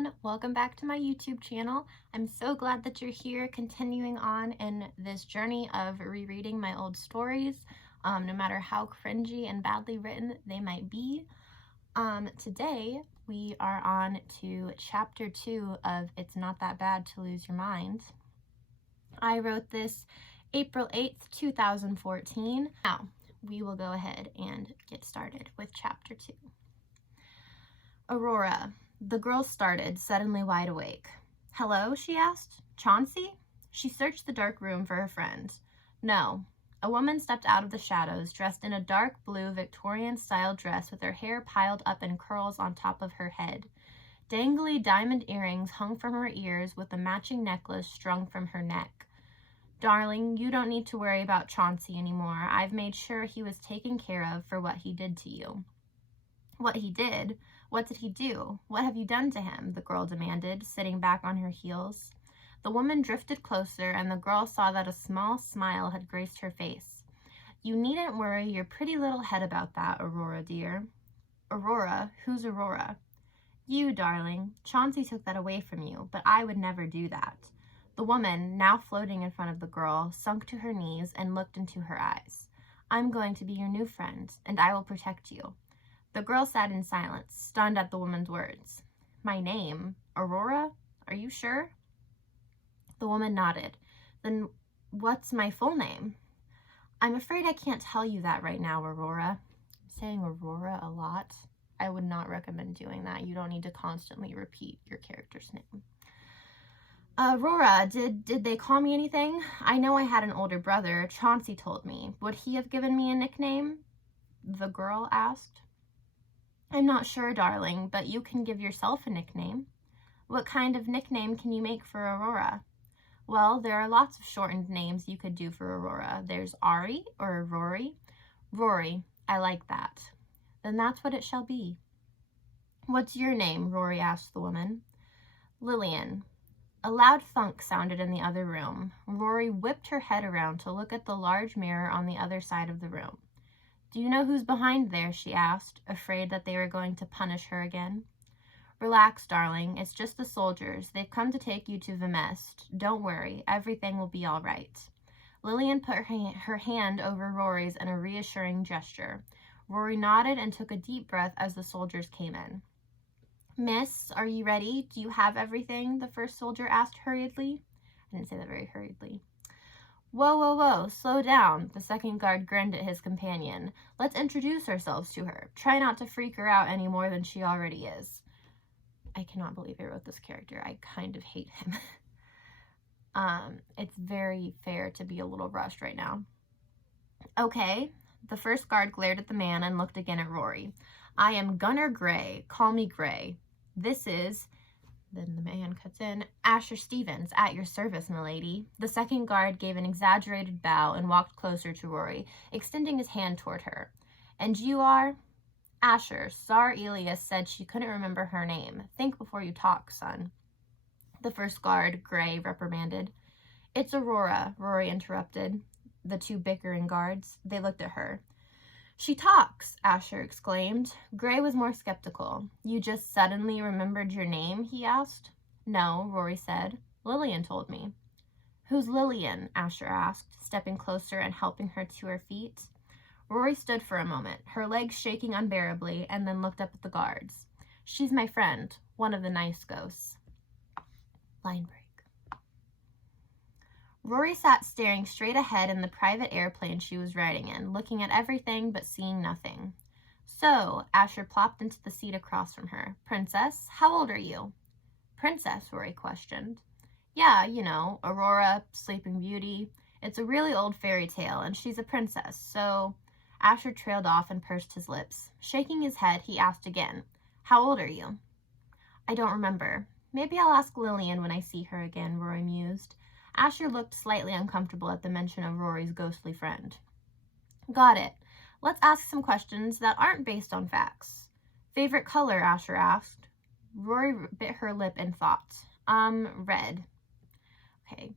everyone, welcome back to my YouTube channel. I'm so glad that you're here continuing on in this journey of rereading my old stories, no matter how cringy and badly written they might be. Today we are on to chapter 2 of It's Not That Bad to Lose Your Mind. I wrote this April 8th, 2014. Now we will go ahead and get started with chapter 2. Aurora. The girl started, suddenly wide awake. "Hello?" she asked. "Chauncey?" She searched the dark room for her friend. No. A woman stepped out of the shadows, dressed in a dark blue Victorian-style dress with her hair piled up in curls on top of her head. Dangly diamond earrings hung from her ears with a matching necklace strung from her neck. "Darling, you don't need to worry about Chauncey anymore. I've made sure he was taken care of for what he did to you." "What he did? What did he do? What have you done to him?" the girl demanded, sitting back on her heels. The woman drifted closer, and the girl saw that a small smile had graced her face. "You needn't worry your pretty little head about that, Aurora, dear." "Aurora? Who's Aurora?" "You, darling. Chauncey took that away from you, but I would never do that." The woman, now floating in front of the girl, sunk to her knees and looked into her eyes. "I'm going to be your new friend, and I will protect you." The girl sat in silence, stunned at the woman's words. "My name? Aurora? Are you sure?" The woman nodded. "Then what's my full name?" "I'm afraid I can't tell you that right now, Aurora." I'm saying Aurora a lot. I would not recommend doing that. You don't need to constantly repeat your character's name. "Aurora, did they call me anything? I know I had an older brother. Chauncey told me. Would he have given me a nickname?" the girl asked. "I'm not sure, darling, but you can give yourself a nickname." "What kind of nickname can you make for Aurora?" "Well, there are lots of shortened names you could do for Aurora. There's Ari or Rory." "Rory, I like that." "Then that's what it shall be." "What's your name?" Rory asked the woman. "Lillian." A loud thunk sounded in the other room. Rory whipped her head around to look at the large mirror on the other side of the room. "Do you know who's behind there?" she asked, afraid that they were going to punish her again. "Relax, darling. It's just the soldiers. They've come to take you to Vimest. Don't worry. Everything will be all right." Lillian put her hand over Rory's in a reassuring gesture. Rory nodded and took a deep breath as the soldiers came in. "Miss, are you ready? Do you have everything?" the first soldier asked hurriedly. I didn't say that very hurriedly. "Whoa, whoa, whoa, slow down," the second guard grinned at his companion. "Let's introduce ourselves to her. Try not to freak her out any more than she already is." I cannot believe I wrote this character. I kind of hate him. It's very fair to be a little rushed right now. "Okay." The first guard glared at the man and looked again at Rory. "I am Gunner Gray. Call me Gray. This is..." Then the man cuts in, "Asher Stevens, at your service, milady." The second guard gave an exaggerated bow and walked closer to Rory, extending his hand toward her. "And you are?" "Asher. Tsar Elias said she couldn't remember her name. Think before you talk, son." The first guard, Gray, reprimanded. "It's Aurora," Rory interrupted the two bickering guards. They looked at her. "She talks!" Asher exclaimed. Gray was more skeptical. "You just suddenly remembered your name?" he asked. "No," Rory said. "Lillian told me." "Who's Lillian?" Asher asked, stepping closer and helping her to her feet. Rory stood for a moment, her legs shaking unbearably, and then looked up at the guards. "She's my friend, one of the nice ghosts." Line break. Rory sat staring straight ahead in the private airplane she was riding in, looking at everything but seeing nothing. "So," Asher plopped into the seat across from her. "Princess, how old are you?" "Princess?" Rory questioned. "Yeah, you know, Aurora, Sleeping Beauty. It's a really old fairy tale, and she's a princess, so..." Asher trailed off and pursed his lips. Shaking his head, he asked again, "How old are you?" "I don't remember. Maybe I'll ask Lillian when I see her again," Rory mused. Asher looked slightly uncomfortable at the mention of Rory's ghostly friend. "Got it. Let's ask some questions that aren't based on facts." "Favorite color?" Asher asked. Rory bit her lip in thought. Red." Okay.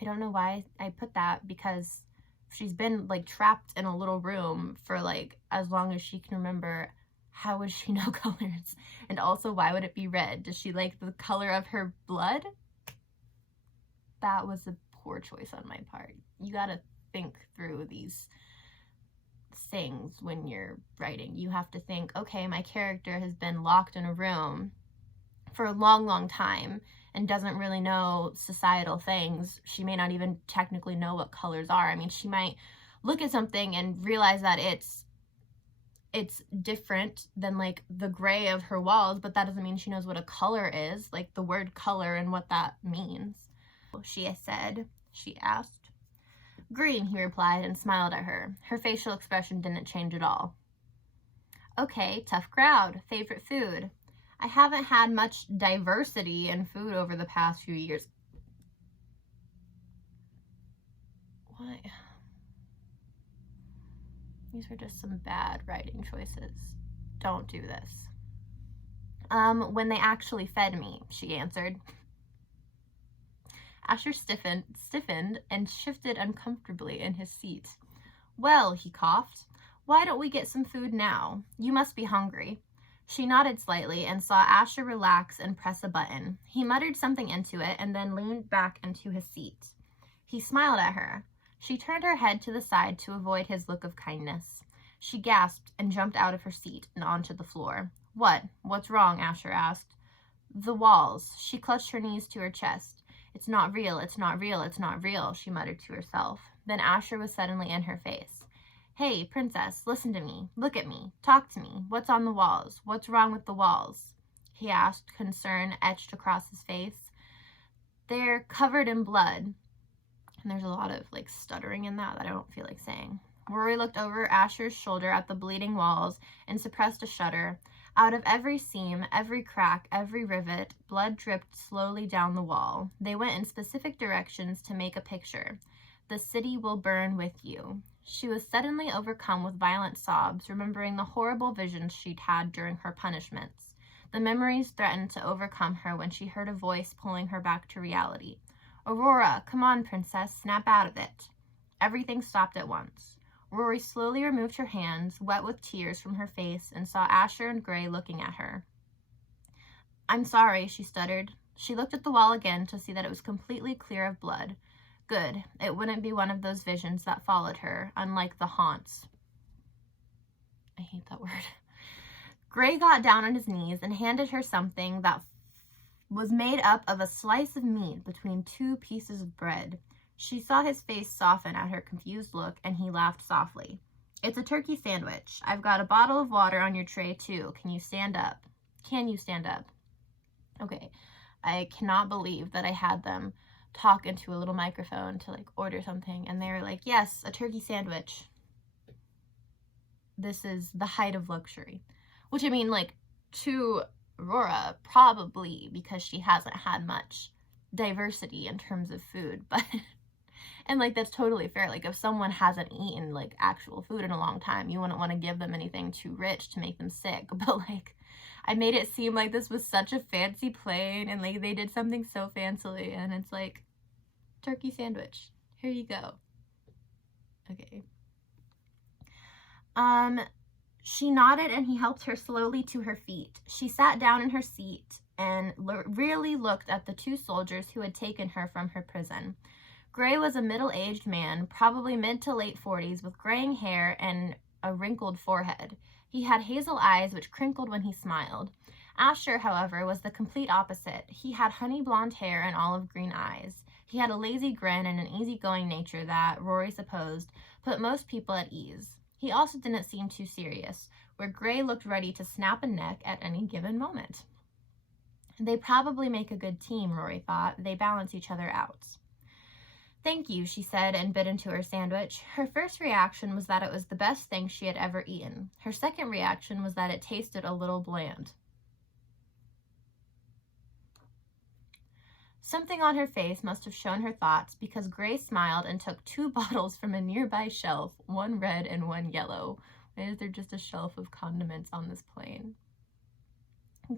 I don't know why I put that, because she's been, like, trapped in a little room for, like, as long as she can remember. How would she know colors? And also, why would it be red? Does she like the color of her blood? That was a poor choice on my part. You gotta think through these things when you're writing. You have to think, okay, my character has been locked in a room for a long, long time and doesn't really know societal things. She may not even technically know what colors are. I mean, she might look at something and realize that it's different than like the gray of her walls, but that doesn't mean she knows what a color is, like the word color and what that means. She said, she asked. Green, he replied and smiled at her. Her facial expression didn't change at all. Okay, tough crowd. Favorite food? I haven't had much diversity in food over the past few years. What? These were just some bad writing choices. Don't do this. When they actually fed me, she answered. Asher stiffened and shifted uncomfortably in his seat. Well, he coughed, why don't we get some food now? You must be hungry. She nodded slightly and saw Asher relax and press a button. He muttered something into it and then leaned back into his seat. He smiled at her. She turned her head to the side to avoid his look of kindness. She gasped and jumped out of her seat and onto the floor. What? What's wrong? Asher asked. The walls. She clutched her knees to her chest. It's not real, it's not real, it's not real, she muttered to herself. Then Asher was suddenly in her face. Hey, princess, listen to me. Look at me. Talk to me. What's on the walls? What's wrong with the walls? He asked, concern etched across his face. They're covered in blood. And there's a lot of like stuttering in that I don't feel like saying. Rory looked over Asher's shoulder at the bleeding walls and suppressed a shudder. Out of every seam, every crack, every rivet, blood dripped slowly down the wall. They went in specific directions to make a picture. The city will burn with you. She was suddenly overcome with violent sobs, remembering the horrible visions she'd had during her punishments. The memories threatened to overcome her when she heard a voice pulling her back to reality. Aurora, come on, princess, snap out of it. Everything stopped at once. Rory slowly removed her hands, wet with tears, from her face and saw Asher and Gray looking at her. I'm sorry, she stuttered. She looked at the wall again to see that it was completely clear of blood. Good. It wouldn't be one of those visions that followed her, unlike the haunts. I hate that word. Gray got down on his knees and handed her something that was made up of a slice of meat between two pieces of bread. She saw his face soften at her confused look, and he laughed softly. It's a turkey sandwich. I've got a bottle of water on your tray, too. Can you stand up? Can you stand up? Okay, I cannot believe that I had them talk into a little microphone to, like, order something, and they were like, yes, a turkey sandwich. This is the height of luxury. Which, I mean, like, to Aurora, probably because she hasn't had much diversity in terms of food, but... And, like, that's totally fair. Like, if someone hasn't eaten, like, actual food in a long time, you wouldn't want to give them anything too rich to make them sick. But, like, I made it seem like this was such a fancy plane, and, like, they did something so fancily, and it's like, turkey sandwich. Here you go. Okay. She nodded, and he helped her slowly to her feet. She sat down in her seat and really looked at the two soldiers who had taken her from her prison. Gray was a middle-aged man, probably mid to late 40s, with graying hair and a wrinkled forehead. He had hazel eyes which crinkled when he smiled. Asher, however, was the complete opposite. He had honey blonde hair and olive green eyes. He had a lazy grin and an easygoing nature that, Rory supposed, put most people at ease. He also didn't seem too serious, where Gray looked ready to snap a neck at any given moment. They probably make a good team, Rory thought. They balance each other out. Thank you, she said, and bit into her sandwich. Her first reaction was that it was the best thing she had ever eaten. Her second reaction was that it tasted a little bland. Something on her face must have shown her thoughts, because Gray smiled and took 2 bottles from a nearby shelf, one red and one yellow. Why is there just a shelf of condiments on this plane?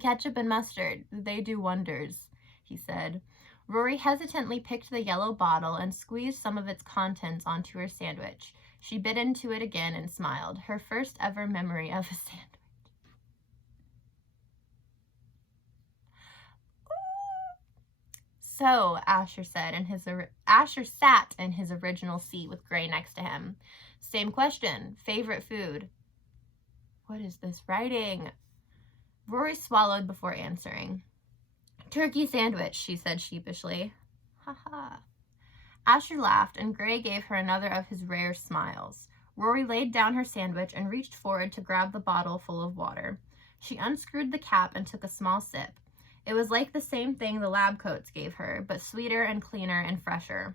Ketchup and mustard, they do wonders, he said. Rory hesitantly picked the yellow bottle and squeezed some of its contents onto her sandwich. She bit into it again and smiled, her first ever memory of a sandwich. So, Asher said, and Asher sat in his original seat with Gray next to him. Same question. Favorite food? What is this writing? Rory swallowed before answering. Turkey sandwich, she said sheepishly. Ha ha. Asher laughed, and Gray gave her another of his rare smiles. Rory laid down her sandwich and reached forward to grab the bottle full of water. She unscrewed the cap and took a small sip. It was like the same thing the lab coats gave her, but sweeter and cleaner and fresher.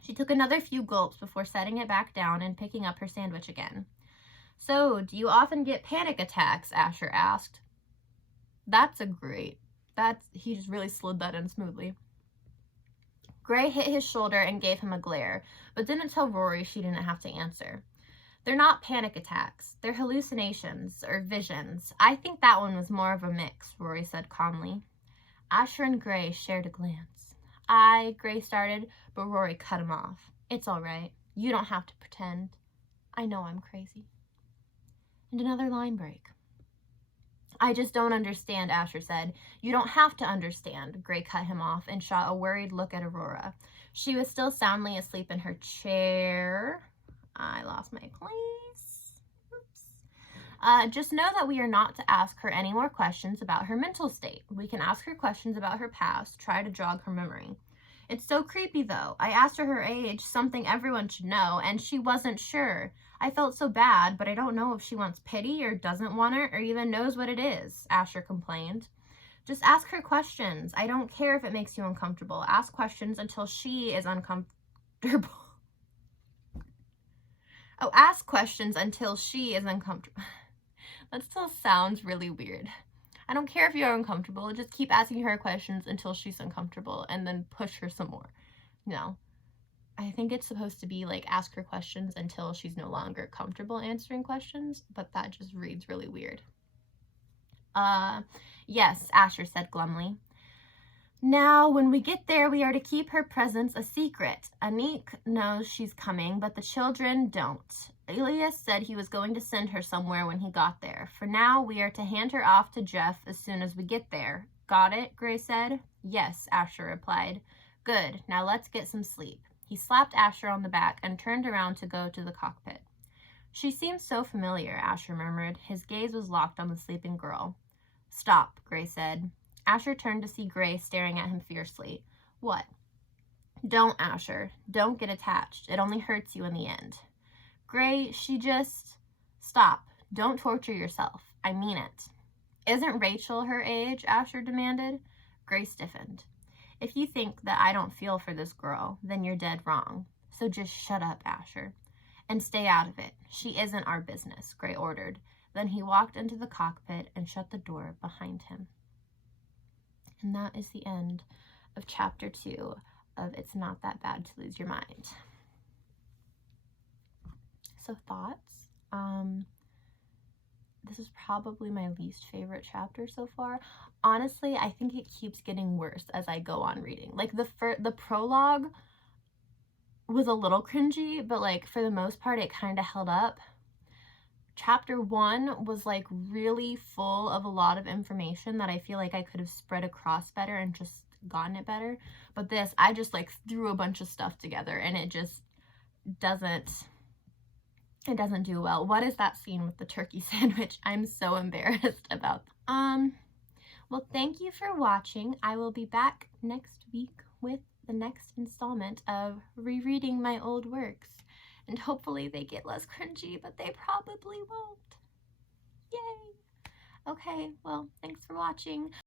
She took another few gulps before setting it back down and picking up her sandwich again. So, do you often get panic attacks? Asher asked. He just really slid that in smoothly. Gray hit his shoulder and gave him a glare, but didn't tell Rory she didn't have to answer. They're not panic attacks. They're hallucinations or visions. I think that one was more of a mix, Rory said calmly. Asher and Gray shared a glance. Gray started, but Rory cut him off. It's all right. You don't have to pretend. I know I'm crazy. And another line break. I just don't understand, Asher said. You don't have to understand, Gray cut him off and shot a worried look at Aurora. She was still soundly asleep in her chair. I lost my place. Oops. Just know that we are not to ask her any more questions about her mental state. We can ask her questions about her past, try to jog her memory. It's so creepy, though. I asked her age, something everyone should know, and she wasn't sure. I felt so bad, but I don't know if she wants pity or doesn't want it or even knows what it is, Asher complained. Just ask her questions. I don't care if it makes you uncomfortable. Ask questions until she is uncomfortable. Oh, ask questions until she is uncomfortable. That still sounds really weird. I don't care if you're uncomfortable. Just keep asking her questions until she's uncomfortable and then push her some more. No. I think it's supposed to be like ask her questions until she's no longer comfortable answering questions, but that just reads really weird. Yes, Asher said glumly. Now, when we get there, we are to keep her presence a secret. Anik knows she's coming, but the children don't. Elias said he was going to send her somewhere when he got there. For now, we are to hand her off to Jeff as soon as we get there. Got it? Gray said. Yes, Asher replied. Good. Now let's get some sleep. He slapped Asher on the back and turned around to go to the cockpit. She seems so familiar, Asher murmured. His gaze was locked on the sleeping girl. Stop, Gray said. Asher turned to see Gray staring at him fiercely. What? Don't, Asher. Don't get attached. It only hurts you in the end. Gray, she just... Stop. Don't torture yourself. I mean it. Isn't Rachel her age? Asher demanded. Gray stiffened. If you think that I don't feel for this girl, then you're dead wrong. So just shut up, Asher. And stay out of it. She isn't our business, Gray ordered. Then he walked into the cockpit and shut the door behind him. And that is the end of Chapter 2 of It's Not That Bad to Lose Your Mind. So thoughts? This is probably my least favorite chapter so far. Honestly, I think it keeps getting worse as I go on reading. Like the prologue was a little cringy, but like for the most part it kind of held up. Chapter 1 was like really full of a lot of information that I feel like I could have spread across better and just gotten it better. But this, I just like threw a bunch of stuff together and it just doesn't do well. What is that scene with the turkey sandwich? I'm so embarrassed about that. Well, thank you for watching. I will be back next week with the next installment of rereading my old works. And hopefully they get less cringy, but they probably won't. Yay! Okay, well, thanks for watching.